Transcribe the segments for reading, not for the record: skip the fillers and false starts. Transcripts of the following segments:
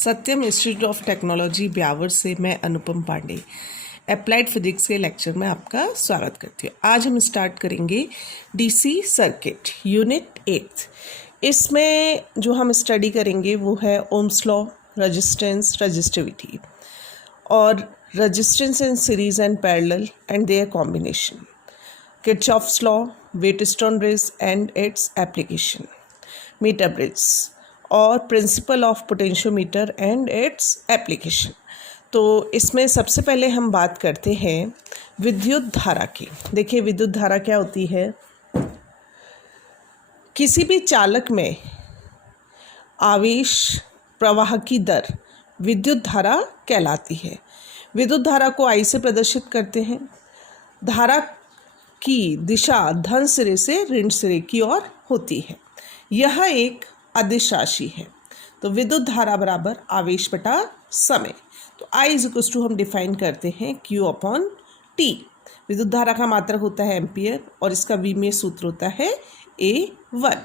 Satyam institute of technology Beawar से मैं अनुपम Pandey applied physics के लेक्चर में आपका स्वागत करती हूँ। आज हम स्टार्ट करेंगे डीसी सर्किट यूनिट 8। इसमें जो हम स्टडी करेंगे वो है ओम्स लॉ, रेजिस्टेंस, रेजिस्टिविटी और resistance in series and parallel and their combination, Kirchhoff's law, Wheatstone bridge and its application, metre bridge और principle of potentiometer and its application. तो इसमें सबसे पहले हम बात करते हैं विद्युत धारा की। देखिए विद्युत धारा क्या होती है। किसी भी चालक में आवेश प्रवाह की दर विद्युत धारा कहलाती है। विद्युत धारा को I से प्रदर्शित करते हैं। धारा की दिशा धन सिरे से ऋण सिरे की ओर होती है। यह एक अदिश राशि है। तो विद्युत धारा बराबर आवेश बटा समय। तो I इज टू हम डिफाइन करते हैं Q/T। विद्युत धारा का मात्रक होता है एम्पियर और इसका V में सूत्र होता है A1।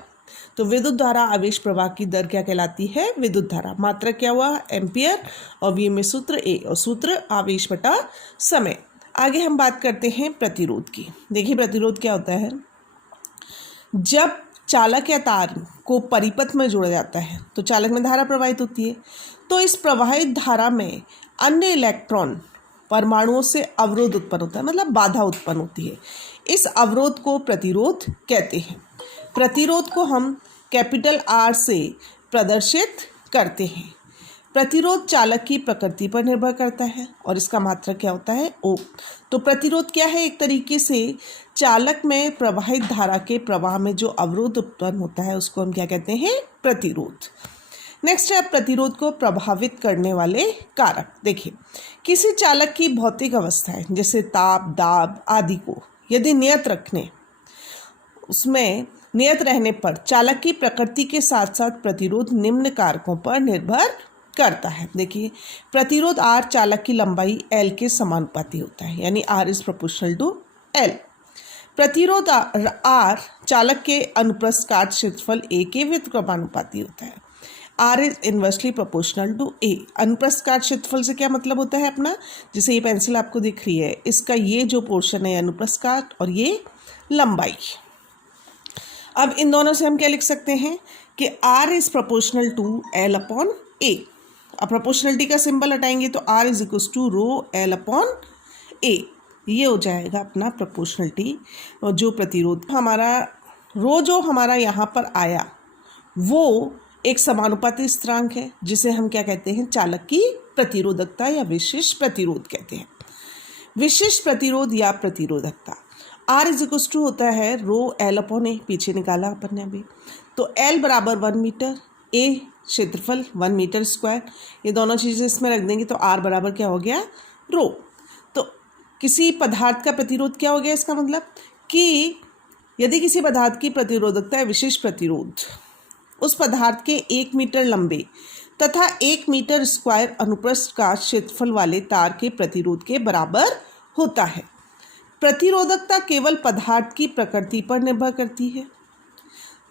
तो विद्युत धारा आवेश प्रवाह की दर क्या कहलाती है? विद्युत धारा। मात्रक क्या हुआ? एम्पियर और V में सूत्र A और सूत्र आवेश बटा समय। आगे हम बात करते हैं प्रतिरोध की। देखिए प्रतिरोध क्या होता है। जब चालक या तार को परिपथ में जोड़ा जाता है तो चालक में धारा प्रवाहित होती है। तो इस प्रवाहित धारा में अन्य इलेक्ट्रॉन परमाणुओं से अवरोध उत्पन्न होता है, मतलब बाधा उत्पन्न होती है। इस अवरोध को प्रतिरोध कहते हैं। प्रतिरोध को हम कैपिटल R से प्रदर्शित करते हैं। प्रतिरोध चालक की प्रकृति पर निर्भर करता है और इसका मात्रक क्या होता है? ओम। तो प्रतिरोध क्या है? एक तरीके से चालक में प्रवाहित धारा के प्रवाह में जो अवरोध उत्पन्न होता है उसको हम क्या कहते हैं? प्रतिरोध। नेक्स्ट है प्रतिरोध को प्रभावित करने वाले कारक। देखिए किसी चालक की भौतिक अवस्थाएं जैसे ताप, दाब आदि को यदि नियत रखने उसमें नियत रहने पर चालक की प्रकृति के साथ साथ प्रतिरोध निम्न कारकों पर निर्भर करता है। देखिए प्रतिरोध R चालक की लंबाई L के समानुपाती होता है, यानी R is proportional to L। प्रतिरोध R चालक के अनुप्रस्थ काट क्षेत्रफल A के व्युत्क्रमानुपाती होता है। R is inversely proportional to A। अनुप्रस्थ काट क्षेत्रफल से क्या मतलब होता है अपना, जैसे ये पेंसिल आपको दिख रही है, इसका ये जो पोर्शन है अनुप्रस्थ काट और ये लंबाई। अब इन दोनों से हम क्या लिख सकते हैं कि R is proportional to L/A। अब प्रोपोर्शनलिटी का सिंबल हटाएंगे तो R is equal to rho L/A। ये हो जाएगा अपना प्रोपोर्शनलिटी। और जो प्रतिरोध हमारा रो जो हमारा यहाँ पर आया वो एक समानुपाती स्थिरांक है जिसे हम क्या कहते हैं? चालक की प्रतिरोधकता या विशिष्ट प्रतिरोध कहते हैं। विशिष्ट प्रतिरोध या प्रतिरोधकता R इज इक्वल टू होता है रो L/A। पीछे निकाला अपन ने अभी। तो L बराबर 1 मीटर, A क्षेत्रफल 1 मीटर स्क्वायर। ये दोनों चीज़ें इसमें रख देंगे तो R बराबर क्या हो गया? रो। तो किसी पदार्थ का प्रतिरोध क्या हो गया? इसका मतलब कि यदि किसी पदार्थ की प्रतिरोधकता या विशिष्ट प्रतिरोध उस पदार्थ के 1 मीटर लंबे तथा 1 मीटर स्क्वायर अनुप्रस्थ काट क्षेत्रफल वाले तार के प्रतिरोध के बराबर होता है। प्रतिरोधकता केवल पदार्थ की प्रकृति पर निर्भर करती है।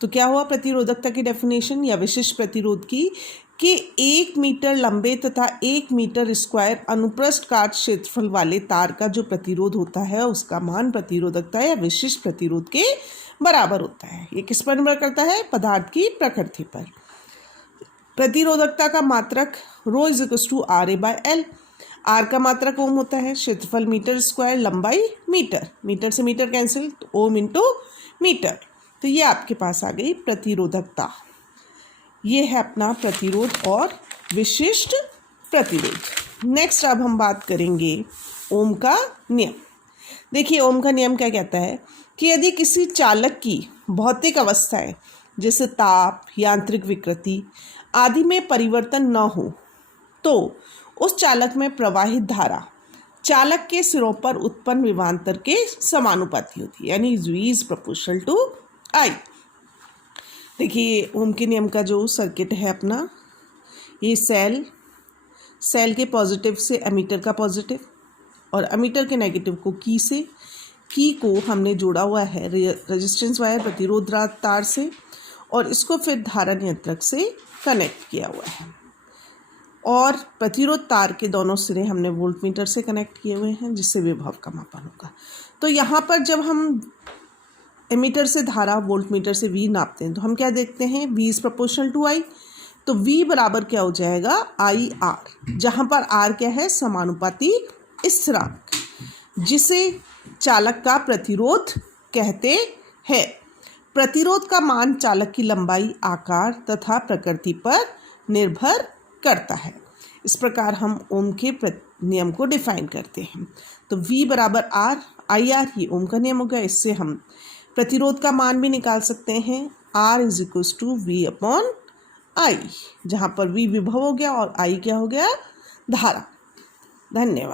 तो क्या हुआ प्रतिरोधकता की डेफिनेशन या विशिष्ट प्रतिरोध की कि 1 मीटर लंबे तथा 1 मीटर स्क्वायर अनुप्रस्थ काट क्षेत्रफल वाले तार का जो प्रतिरोध होता है उसका मान प्रतिरोधकता या विशिष्ट प्रतिरोध के बराबर होता है। ये किस पर निर्भर करता है? पदार्थ की प्रकृति पर। प्रतिरोधकता का मात्रक rho is equal to RA/L। R का मात्रक ओम होता है, क्षेत्रफल मीटर स्क्वायर, लंबाई मीटर, मीटर से मीटर कैंसिल तो ओम इंटू मीटर। तो ये आपके पास आ गई प्रतिरोधकता। ये है अपना प्रतिरोध और विशिष्ट प्रतिरोध। नेक्स्ट अब हम बात करेंगे ओम का नियम। देखिए ओम का नियम क्या कहता है कि यदि किसी चालक की भौतिक अवस्थाएं जैसे ताप, यांत्रिक विकृति आदि में परिवर्तन न हो तो उस चालक में प्रवाहित धारा चालक के सिरों पर उत्पन्न विभवांतर के समानुपाती होती है, यानी V is proportional to I। देखिए ओम के नियम का जो सर्किट है अपना, ये सेल के पॉजिटिव से एमीटर का पॉजिटिव और एमीटर के नेगेटिव को की को हमने जोड़ा हुआ है रेजिस्टेंस वायर प्रतिरोध तार से और इसको फिर धारा नियंत्रक से कनेक्ट किया हुआ है। और प्रतिरोध तार के दोनों सिरे हमने वोल्टमीटर से कनेक्ट किए हुए हैं, जिससे विभव का मापन होगा। तो यहाँ पर जब हम एमीटर से धारा, वोल्टमीटर से V नापते हैं, तो हम क्या देखते हैं, V is proportional to I। तो V बराबर क्या हो जाएगा, IR, जहाँ पर R क्या है, समानुपाती स्थिरांक, जिसे चालक का प्रतिरोध कहते हैं। प्रतिरोध का मान चालक की लंबाई, आकार तथा प्रकृति पर निर्भर करता है। इस प्रकार हम ओम के नियम को डिफाइन करते हैं। तो V बराबर R, IR ये ओम का नियम हो गया। इससे हम प्रतिरोध का मान भी निकाल सकते हैं, R is equal to V upon I, जहाँ पर V विभव हो गया और I क्या हो गया, धारा। धन्यवाद।